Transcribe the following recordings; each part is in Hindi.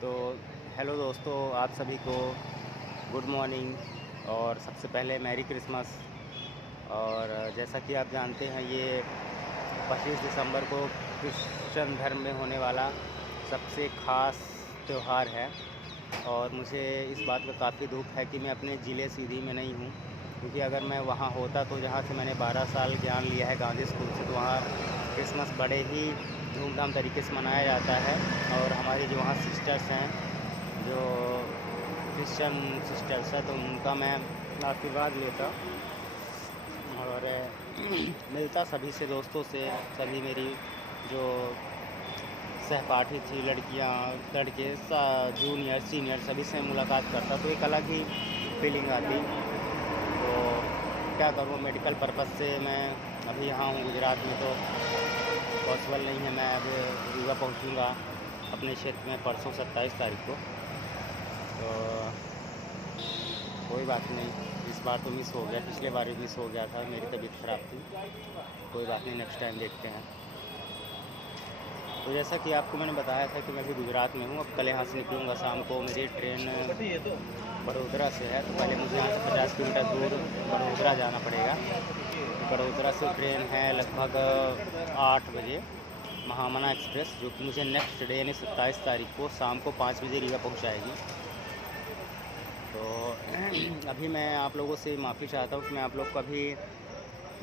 तो हेलो दोस्तों, आप सभी को गुड मॉर्निंग और सबसे पहले मैरी क्रिसमस। और जैसा कि आप जानते हैं, ये 25 दिसंबर को क्रिश्चियन धर्म में होने वाला सबसे ख़ास त्यौहार है। और मुझे इस बात का काफ़ी दुख है कि मैं अपने ज़िले सीधी में नहीं हूँ, क्योंकि अगर मैं वहाँ होता तो जहाँ से मैंने 12 साल ज्ञान लिया है गांधी स्कूल से, तो वहाँ क्रिसमस बड़े ही धूमधाम तरीके से मनाया जाता है। और हमारी जो वहाँ सिस्टर्स हैं, जो क्रिश्चियन सिस्टर्स हैं, तो उनका मैं आशीर्वाद लेता और मिलता सभी से, दोस्तों से, सभी मेरी जो सहपाठी थी, लड़कियां, लड़के, जूनियर सीनियर सभी से मुलाकात करता तो एक अलग ही फीलिंग आती। तो क्या करूँ, मेडिकल पर्पज़ से मैं अभी यहाँ हूँ गुजरात में, तो पॉसिबल नहीं है। मैं अब रीवा पहुँचूँगा अपने क्षेत्र में परसों 27 तारीख को। तो कोई बात नहीं, इस बार तो मिस हो गया, पिछले बार भी मिस हो गया था, मेरी तबीयत ख़राब थी। कोई बात नहीं, नेक्स्ट टाइम देखते हैं। तो जैसा कि आपको मैंने बताया था कि मैं भी गुजरात में हूँ। अब कल यहाँ से निकलूँगा शाम को। मेरी ट्रेन बड़ोदरा से है, तो पहले मुझे यहाँ से 50 किलोमीटर दूर बड़ोदरा जाना पड़ेगा। बड़ोदरा से ट्रेन है लगभग 8 बजे, महामना एक्सप्रेस, जो कि मुझे नेक्स्ट डे यानी 27 तारीख को शाम को 5 बजे रीवा पहुँचाएगी। तो अभी मैं आप लोगों से माफ़ी चाहता हूँ कि मैं आप लोग को अभी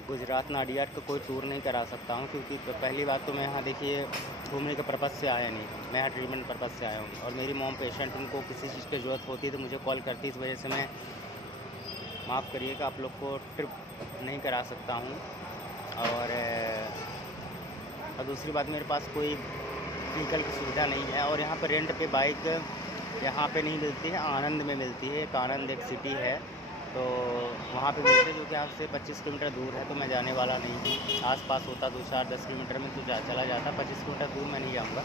गुजरात नाडियाड का कोई टूर नहीं करा सकता हूँ, क्योंकि पहली बात तो मैं यहाँ देखिए घूमने के पर्पज़ से आया नहीं, मैं यहाँ ट्रीटमेंट पर्पज़ से आया हूँ। और मेरी मॉम पेशेंट, उनको किसी चीज़ की ज़रूरत होती है तो मुझे कॉल करती, इस वजह से मैं माफ़ करिएगा आप लोग को ट्रिप नहीं करा सकता हूँ। और दूसरी बात, मेरे पास कोई व्हीकल की सुविधा नहीं है। और यहाँ पर रेंट पे बाइक यहाँ पे नहीं मिलती है, आनंद में मिलती है। एक आनंद एक सिटी है, तो वहाँ पे मिलते हैं, जो कि यहाँ से 25 किलोमीटर दूर है। तो मैं जाने वाला नहीं हूँ। आसपास होता 2-4-10 किलोमीटर में तो चला जाता, 25 किलोमीटर दूर मैं नहीं जाऊँगा।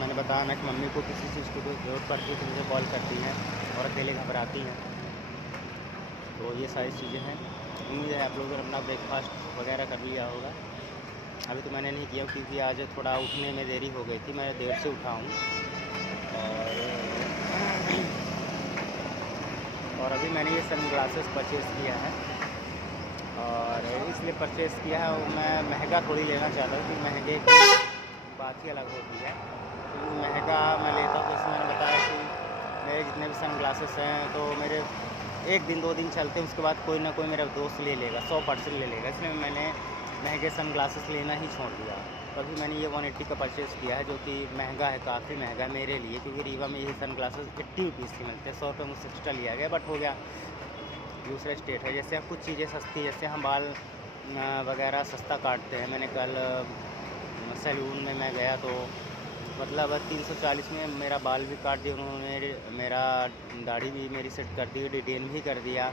मैंने बताया ना कि मम्मी को किसी चीज़ की ज़रूरत पड़ती है तो मुझे कॉल करती हैं और अकेले घबराती हैं। तो ये सारी चीज़ें हैं। उम्मीद है आप लोगों ने अपना ब्रेकफास्ट वगैरह कर लिया होगा। अभी तो मैंने नहीं किया, क्योंकि आज थोड़ा उठने में देरी हो गई थी, मैं देर से उठा हूँ। और अभी मैंने ये सन ग्लासेस परचेज़ किया है, और इसलिए परचेज़ किया है। और मैं महंगा थोड़ी लेना चाहता हूँ, क्योंकि महंगे की बात ही अलग होती है। क्योंकि महंगा मैं लेता हूँ, जैसे मैंने बताया कि मेरे जितने भी सन ग्लासेस हैं, तो मेरे 1 दिन 2 दिन चलते हैं, उसके बाद कोई ना कोई मेरा दोस्त ले लेगा, 100% ले लेगा। इसलिए मैंने महंगे सन ग्लासेस लेना ही छोड़ दिया। तो अभी मैंने ये 180 का परचेज़ किया है, जो कि महंगा है, काफ़ी महंगा है मेरे लिए, क्योंकि रीवा में यही सन ग्लासेस 80 रुपीज़ की मिलते हैं। 100 रुपये मुझसे एक्स्ट्रा लिया गया, बट हो गया, दूसरा स्टेट है। जैसे कुछ चीज़ें सस्ती, जैसे हम बाल वगैरह सस्ता काटते हैं। मैंने कल सैलून में मैं गया, तो मतलब 340 में मेरा बाल भी काट दिया उन्होंने, मेरा दाढ़ी भी मेरी सेट कर दी, डिटेन भी कर दिया।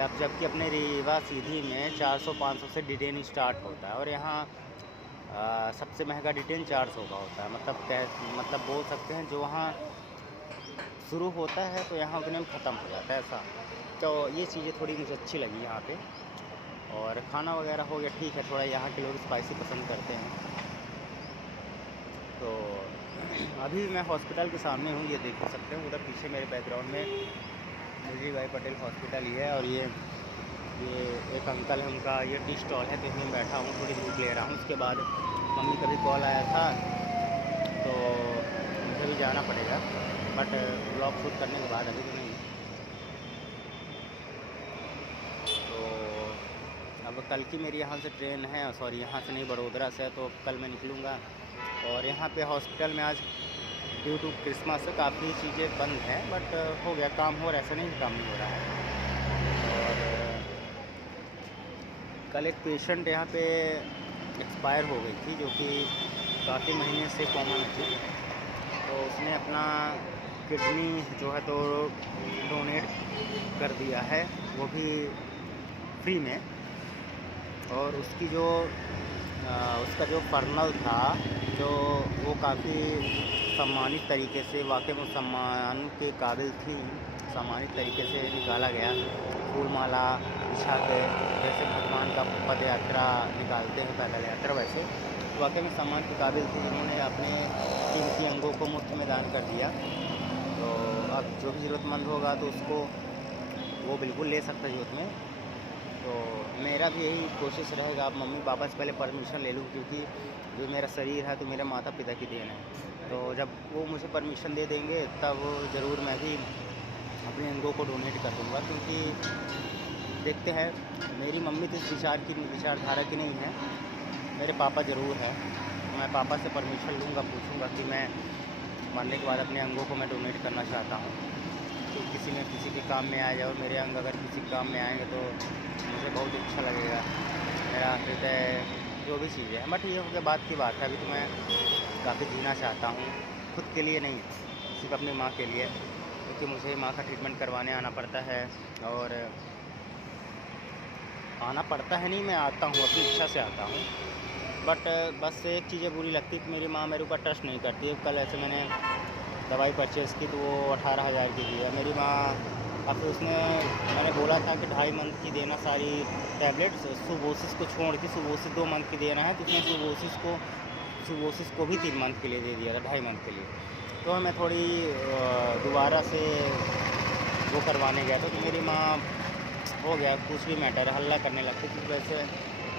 अब जबकि अपने रीवा सीधी में 400-500 से डिटेन स्टार्ट होता है, और यहाँ सबसे महंगा डिटेन 400 का होता है। मतलब बोल सकते हैं जो वहाँ शुरू होता है तो यहाँ उतने में ख़त्म हो जाता है, ऐसा। तो ये चीज़ें थोड़ी मुझे अच्छी लगी यहाँ पे। और खाना वगैरह हो गया ठीक है, थोड़ा यहाँ के लोग स्पाइसी पसंद करते हैं। तो अभी मैं हॉस्पिटल के सामने हूँ, ये देख सकते हैं, उधर पीछे मेरे बैकग्राउंड में मुंशी भाई पटेल हॉस्पिटल ही है। और ये एक अंकल है, उनका ये टी स्टॉल है, तो इसमें मैं बैठा हूँ, थोड़ी धूप ले रहा हूँ। उसके बाद मम्मी का भी कॉल आया था, तो मुझे भी जाना पड़ेगा, बट ब्लॉग शूट करने के बाद, अभी तो नहीं। तो अब कल की मेरी यहाँ से ट्रेन है, सॉरी यहाँ से नहीं, बड़ोदरा से है, तो कल मैं निकलूँगा। और यहाँ पे हॉस्पिटल में आज ड्यू टू क्रिसमस काफ़ी चीज़ें बंद हैं, बट हो गया, काम हो रहा है, ऐसा नहीं काम नहीं हो रहा है। और कल एक पेशेंट यहाँ पे एक्सपायर हो गई थी, जो कि काफ़ी महीने से कॉमन थी। तो उसने अपना किडनी जो है तो डोनेट कर दिया है, वो भी फ्री में। और उसका जो कर्नल था, जो वो काफ़ी सम्मानित तरीके से, वाकई में सम्मान के काबिल थी, सम्मानित तरीके से निकाला गया। फूल माला बिछा के, जैसे भगवान का पद यात्रा निकालते हैं, पैदल यात्रा, वैसे वाकई में सम्मान के काबिल थे, जिन्होंने अपने कीमती अंगों को मुफ्त में दान कर दिया। तो अब जो भी ज़रूरतमंद होगा तो उसको वो बिल्कुल ले सकता है ज़रूरत में। तो मेरा भी यही कोशिश रहेगा, अब मम्मी पापा से पहले परमिशन ले लूँ, क्योंकि जो मेरा शरीर है तो मेरे माता पिता की देन है। तो जब वो मुझे परमिशन दे देंगे तब ज़रूर मैं भी अपने अंगों को डोनेट कर दूँगा, क्योंकि देखते हैं, मेरी मम्मी तो इस विचारधारा की नहीं है, मेरे पापा ज़रूर है। मैं पापा से परमिशन लूँगा, पूछूँगा कि मैं मरने के बाद अपने अंगों को मैं डोनेट करना चाहता हूँ, तो किसी के काम में आ जाए। और मेरे अंग अगर किसी काम में आएंगे तो मुझे बहुत अच्छा लगेगा, मेरा हृदय जो भी चीज़ें हैं। बट ये हो गया बात की बात है, अभी तो मैं काफ़ी जीना चाहता हूँ, खुद के लिए नहीं, सिर्फ अपनी माँ के लिए, क्योंकि मुझे माँ का ट्रीटमेंट करवाने आना पड़ता है। और आना पड़ता है नहीं, मैं आता हूँ, अपनी इच्छा से आता हूँ। बट बस एक चीज़ें बुरी लगती है कि मेरी माँ मेरे ऊपर ट्रस्ट नहीं करती है। कल ऐसे मैंने दवाई परचेज़ की तो वो 18,000 की दी है मेरी माँ। अब उसने मैंने बोला था कि 2.5 मंथ की देना सारी टैबलेट्स, सुबोसिस को छोड़ के, सुबोसिस 2 मंथ की देना है, तो उसने सुबोसिस को भी 3 मंथ के लिए दे दिया था, 2.5 मंथ के लिए। तो मैं थोड़ी दोबारा से वो करवाने गया था, तो मेरी माँ हो गया कुछ भी मैटर हल्ला करने लगती थी। वैसे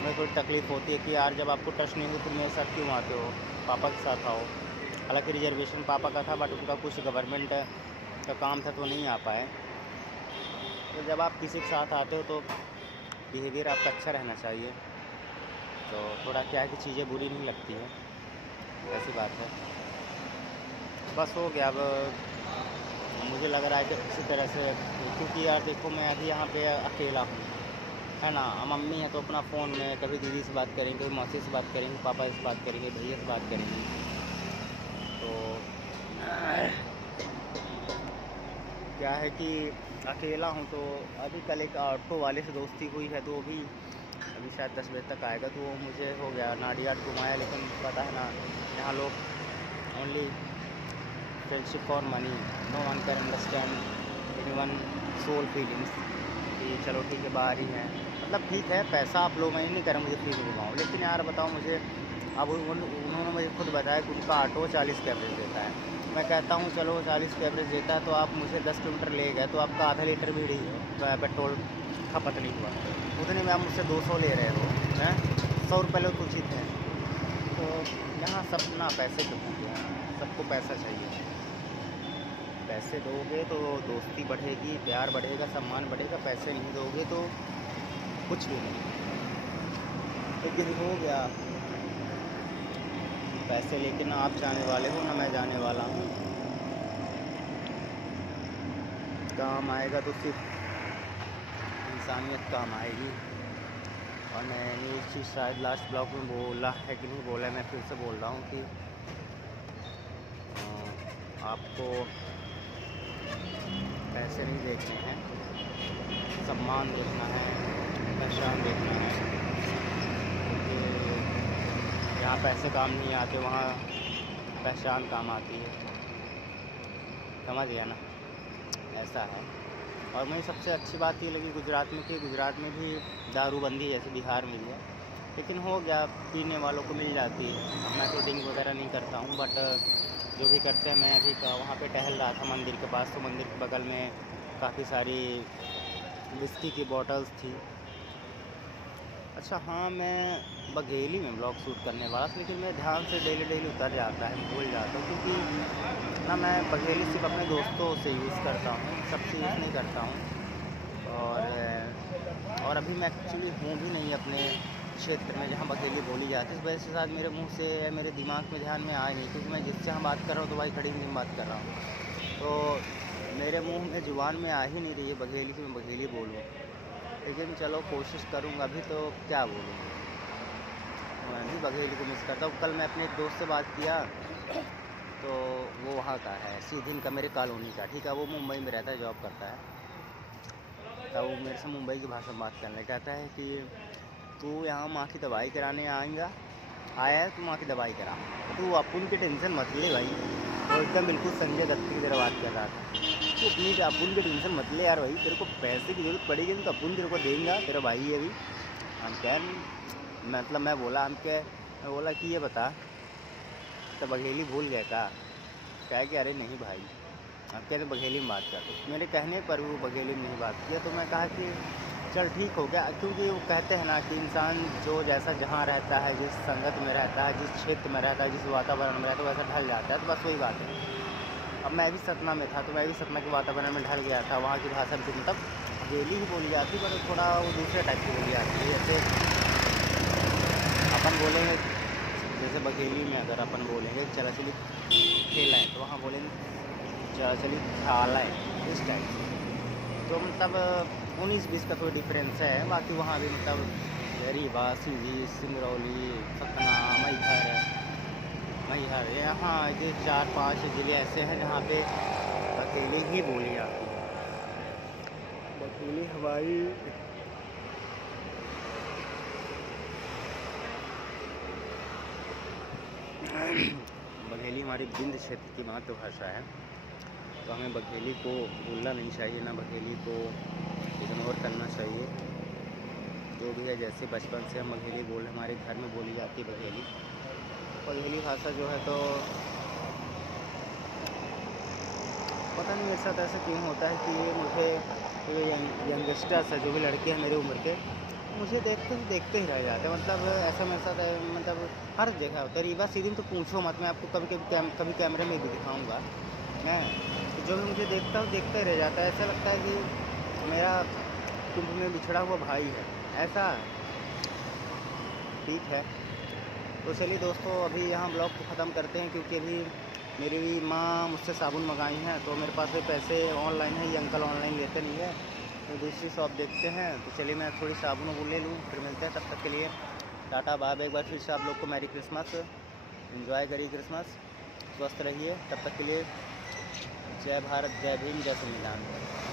मुझे थोड़ी तकलीफ़ होती है कि यार जब आपको ट्रस्ट नहीं हो तो मेरे साथ क्यों आते हो, पापा के साथ आओ। हालांकि रिजर्वेशन पापा का था, बट उनका कुछ गवर्नमेंट का काम था तो नहीं आ पाए। तो जब आप किसी के साथ आते हो तो बिहेवियर आपका अच्छा रहना चाहिए। तो थोड़ा क्या है कि चीज़ें बुरी नहीं लगती हैं, ऐसी बात है। बस हो गया। अब मुझे लग रहा है कि किसी तरह से, क्योंकि यार देखो मैं अभी यहाँ पे अकेला हूँ, है ना। मम्मी है तो अपना फ़ोन में कभी दीदी से बात करेंगे, कभी मौसी से बात करेंगे, पापा से बात करेंगे, भैया से बात करेंगे। तो क्या है कि अकेला हूँ। तो अभी कल एक ऑटो वाले से दोस्ती हुई है, तो वो भी अभी शायद 10 बजे तक आएगा। तो वो मुझे हो गया नाडियाड घुमाया, लेकिन पता है ना, यहाँ लोग only friendship for money, no one can understand anyone soul feelings, कि चलो ठीक है बाहर ही हैं, मतलब ठीक है पैसा आप लो, मैं नहीं कर रहा मुझे फ्री में घुमाओ। लेकिन यार बताओ मुझे, अब उन्होंने मुझे खुद बताया कि उनका ऑटो 40 का एवरेज देता है। मैं कहता हूँ चलो 40 का एवरेज देता है तो आप मुझे 10 किलोमीटर ले गए तो आपका आधा लीटर भी पेट्रोल खपत नहीं हुआ, उतने में आप मुझसे 200 ले रहे हो, हैं 100 रुपये लोग उचित हैं। तो यहाँ सब ना पैसे के भूखे हैं, सबको पैसा चाहिए। पैसे दोगे तो दोस्ती बढ़ेगी, प्यार बढ़ेगा, सम्मान बढ़ेगा। पैसे नहीं दोगे तो कुछ भी नहीं। लेकिन हो गया, पैसे लेके ना आप जाने वाले हो ना मैं जाने वाला हूँ। काम आएगा तो सिर्फ इंसानियत काम आएगी। और मैंने ये चीज़ शायद लास्ट ब्लॉग में बोला है कि नहीं बोला है, मैं फिर से बोल रहा हूँ कि आपको पैसे नहीं देखने हैं, सम्मान देखना है, पहचान देखना है। क्योंकि यहाँ पैसे काम नहीं आते, वहाँ पहचान काम आती है, समझ गया ना, ऐसा है। और मुझे सबसे अच्छी बात ये लगी गुजरात में कि गुजरात में भी दारूबंदी जैसे बिहार में भी है, लेकिन हो गया पीने वालों को मिल जाती है। मैं तो ड्रिंक वगैरह नहीं करता हूँ, बट जो भी करते हैं। मैं अभी वहाँ पे टहल रहा था मंदिर के पास, तो मंदिर के बगल में काफ़ी सारी विस्की की बॉटल्स थी। अच्छा हाँ, मैं बघेली में ब्लॉग शूट करने वाला था, लेकिन मैं ध्यान से डेली उतर जाता है, भूल जाता हूँ। क्योंकि ना मैं बघेली सिर्फ अपने दोस्तों से यूज़ करता हूँ, सबसे यूज़ नहीं करता हूँ। और अभी मैं एक्चुअली हूँ भी नहीं अपने क्षेत्र में जहाँ बघेली बोली जाती है। इस वजह से शायद मेरे मुंह से मेरे दिमाग में ध्यान में आए नहीं, क्योंकि मैं जिससे यहाँ बात कर रहा हूँ तो भाई खड़ी में बात कर रहा हूँ, तो मेरे मुंह में जुबान में आ ही नहीं रही है बघेली कि मैं बघेली बोलूँ। लेकिन चलो कोशिश करूँगा। अभी तो क्या बोलूँ, मैं भी बघेली को मिस करता हूँ। कल मैं अपने एक दोस्त से बात किया, तो वो वहाँ का है, सीधी का, मेरे कॉलोनी का, ठीक है। वो मुंबई में रहता है, जॉब करता है। तो वो मेरे से मुंबई की भाषा में बात करने, कहता है कि तू यहाँ माँ की दवाई कराने आया है, तू माँ की दवाई करा, तू अपुन की टेंशन मत ले भाई। और एकदम बिल्कुल संजय दत्त की तरह बात कर रहा था, तू अपनी अपुन की टेंशन मत ले यार भाई, तेरे को पैसे की ज़रूरत पड़ेगी तो अपुन तेरे को देंगे, तेरा भाई है अभी। हम क्या मतलब मैं बोला हम क्या मैं बोला कि ये बता, तो बघेली भूल गया क्या? कहा कि अरे नहीं भाई, अब कहते बघेली में बात कर। तो मेरे कहने पर वो बघेली में नहीं बात किया। तो मैं कहा कि चल ठीक हो गया, क्योंकि वो कहते हैं ना कि इंसान जो जैसा जहाँ रहता है, जिस संगत में रहता है, जिस क्षेत्र में रहता है, जिस वातावरण में रहता है, वैसा ढल जाता है। तो बस वही बात है। अब मैं भी सतना में था, तो मैं भी सतना के वातावरण में ढल गया था। वहाँ की भाषा भी मतलब बघेली ही बोली जाती, पर थोड़ा वो दूसरे टाइप की बोली जाती है। जैसे अपन बोलेंगे, जैसे बघेली में अगर अपन बोलेंगे चला चली खेलें, तो वहाँ बोलेंगे चला चली खालें, इस टाइप से। तो मतलब 19-20 का कोई डिफरेंस है। बाकी वहाँ भी मतलब रीवा, सीधी, सिंगरौली, सतना, मैहर, यहाँ ये 4-5 ज़िले ऐसे हैं जहाँ पे बघेली ही बोली जाती है। बघेली हमारी बघेली हमारी विंध्य क्षेत्र की मातृभाषा है। तो हमें बघेली को भूलना नहीं चाहिए, ना बघेली को इग्नोर करना चाहिए। जो भी है, जैसे बचपन से हम बघेली बोल, हमारे घर में बोली जाती है बघेली। बघेली भाषा जो है, तो पता नहीं मेरे साथ ऐसा क्यों होता है कि मुझे ये यंगस्टर्स है, जो भी लड़के हैं मेरी उम्र के, मुझे देखते ही रह जाते हैं। मतलब ऐसा मेरे साथ मतलब हर जगह होता है। रीवा सीधी तो पूछो मत, मैं आपको कभी कैमरे में भी दिखाऊंगा मैं। तो जो भी मुझे देखता ही रह जाता है। ऐसा लगता है कि मेरा कुंभ में बिछड़ा हुआ भाई है, ऐसा ठीक है। तो चलिए दोस्तों, अभी यहाँ ब्लॉग को ख़त्म करते हैं, क्योंकि अभी मेरी माँ मुझसे साबुन मंगाई हैं, तो मेरे पास भी पैसे ऑनलाइन है। ये अंकल ऑनलाइन लेते नहीं है, तो दूसरी शॉप देखते हैं। तो चलिए मैं थोड़ी साबुन वो ले लूँ, फिर मिलते हैं। तब तक के लिए टाटा बाय। एक बार फिर से आप लोग को मैरी क्रिसमस, एंजॉय करिए क्रिसमस, स्वस्थ रहिए। तब तक के लिए जय भारत, जय भीम, जय संविधान।